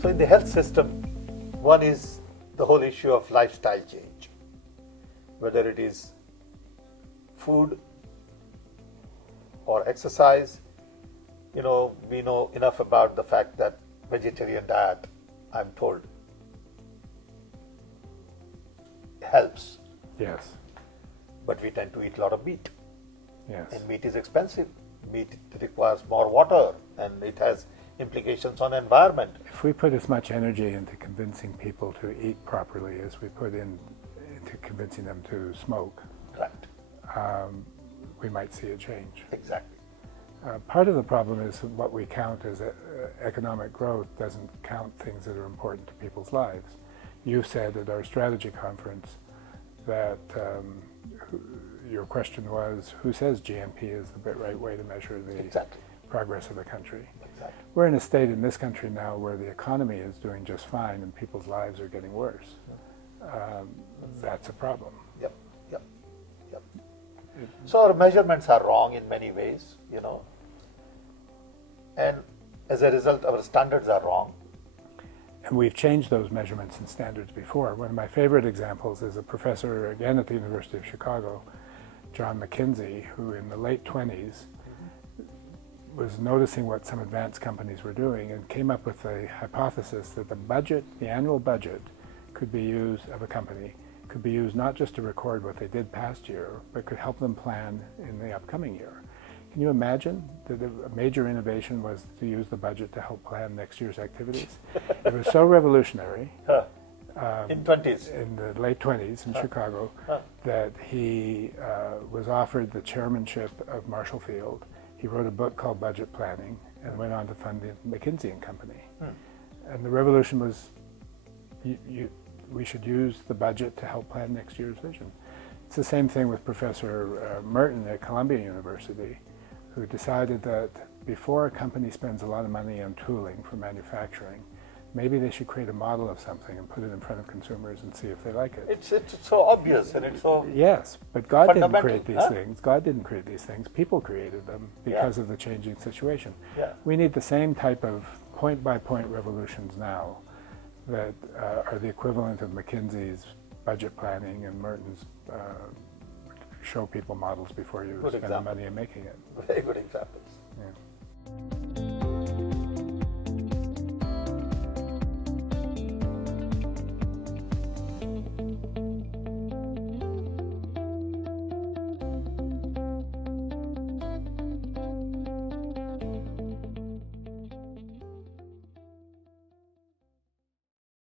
So in the health system, one is the whole issue of lifestyle change, whether it is food or exercise. We know enough about the fact that vegetarian diet, I'm told, helps. Yes. But we tend to eat a lot of meat. Yes. And meat is expensive. Meat requires more water, and it has implications on environment. If we put as much energy into convincing people to eat properly as we put into convincing them to smoke, Correct. We might see a change. Exactly. Part of the problem is what we count as economic growth doesn't count things that are important to people's lives. You said at our strategy conference that your question was, who says GNP is the right way to measure the Exactly. progress of the country? Exactly. We're in a state in this country now where the economy is doing just fine and people's lives are getting worse. That's a problem. Yep. So our measurements are wrong in many ways, and as a result our standards are wrong. And we've changed those measurements and standards before. One of my favorite examples is a professor, again at the University of Chicago, John McKinsey, who in the late 20s was noticing what some advanced companies were doing and came up with a hypothesis that the annual budget could be used of a company, could be used not just to record what they did past year, but could help them plan in the upcoming year. Can you imagine that a major innovation was to use the budget to help plan next year's activities? It was so revolutionary In 20s. in the late 20s in Chicago that he was offered the chairmanship of Marshall Field. He wrote a book called Budget Planning and went on to fund the McKinsey and Company. And the revolution was we should use the budget to help plan next year's vision. It's the same thing with Professor Merton at Columbia University, who decided that before a company spends a lot of money on tooling for manufacturing, maybe they should create a model of something and put it in front of consumers and see if they like it. It's so obvious and it's so Yes, but God didn't fundamental, create these things. God didn't create these things. People created them because of the changing situation. Yeah. We need the same type of point-by-point revolutions now that are the equivalent of McKinsey's budget planning and Merton's show people models before you spend the money in making it. Very good examples.